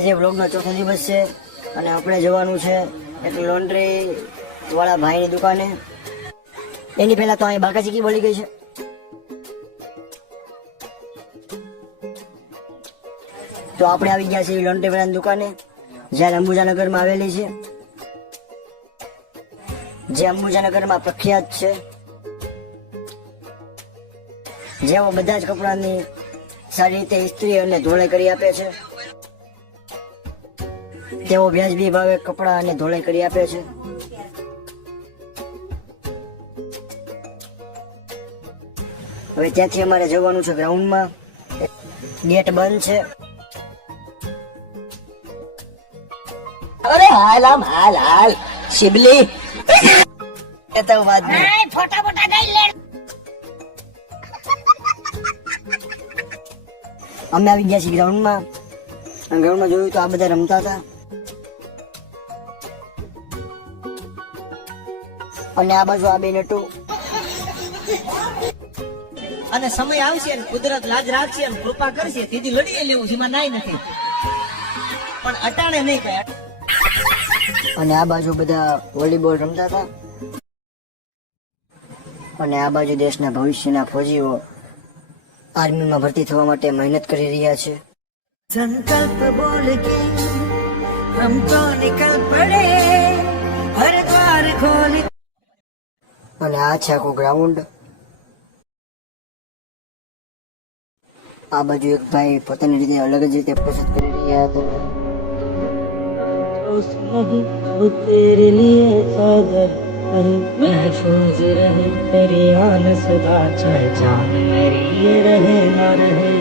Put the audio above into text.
આજે વ્લોગનો ચોથો દિવસ છે અને આપણે જવાનું છે એક લોન્ડ્રી વાળા ભાઈની દુકાને. એની પહેલા તો અહીં બાકાચીકી બોલી ગઈ છે. તો આપણે આવી ગયા છીએ લોન્ડ્રી વાળાની દુકાને, જ્યાં અંબુજાનગરમાં આવેલી છે, જે અંબુજાનગરમાં પ્રખ્યાત છે. જેઓ બધા જ કપડાની સારી રીતે ઇસ્ત્રી અને ધોળાઈ કરી આપે છે. તેઓ વ્યાજબી ભાવે કપડા અને ધોળાઈ કરી આપે છે. હવે ત્યાંથી અમારે જવાનું છે ગ્રાઉન્ડમાં. ગેટ બંધ છે. અરે હાલ આમ હાલ હાલ શિબલી એ તો વાત નહીં. ફોટા ફોટા ગઈ લે. અમે આવી ગયા છીએ ગ્રાઉન્ડમાં. ગ્રાઉન્ડમાં જોયું તો આ બધા રમતા હતા અને આ બાજુ આ બે નટુ. અને સમય આવશે ને કુદરત લાજ રાખશે ને કૃપા કરશે તેથી લડીએ લેવું છે, એમાં નાઈ નથી, પણ અટાણે નહીં કઈ. અને આ બાજુ બધા વોલીબોલ રમતા હતા. અને આ બાજુ દેશના ભવિષ્યના ફૌજીઓ આર્મીમાં ભરતી થવા માટે મહેનત કરી રહ્યા છે. સંકલ્પ બોલ કે હમ તો નિકલ પડે હર દ્વાર ખોલી. અને આ છે આખું ગ્રાઉન્ડ. આ બાજુ એક ભાઈ પોતાની રીતે અલગ જ રીતે કસરત કરી રહ્યા હતા. वो तेरे लिए सागर रहे महफूज रहे तेरी आन सदा चाहे जान मेरी ये रहे ना रहे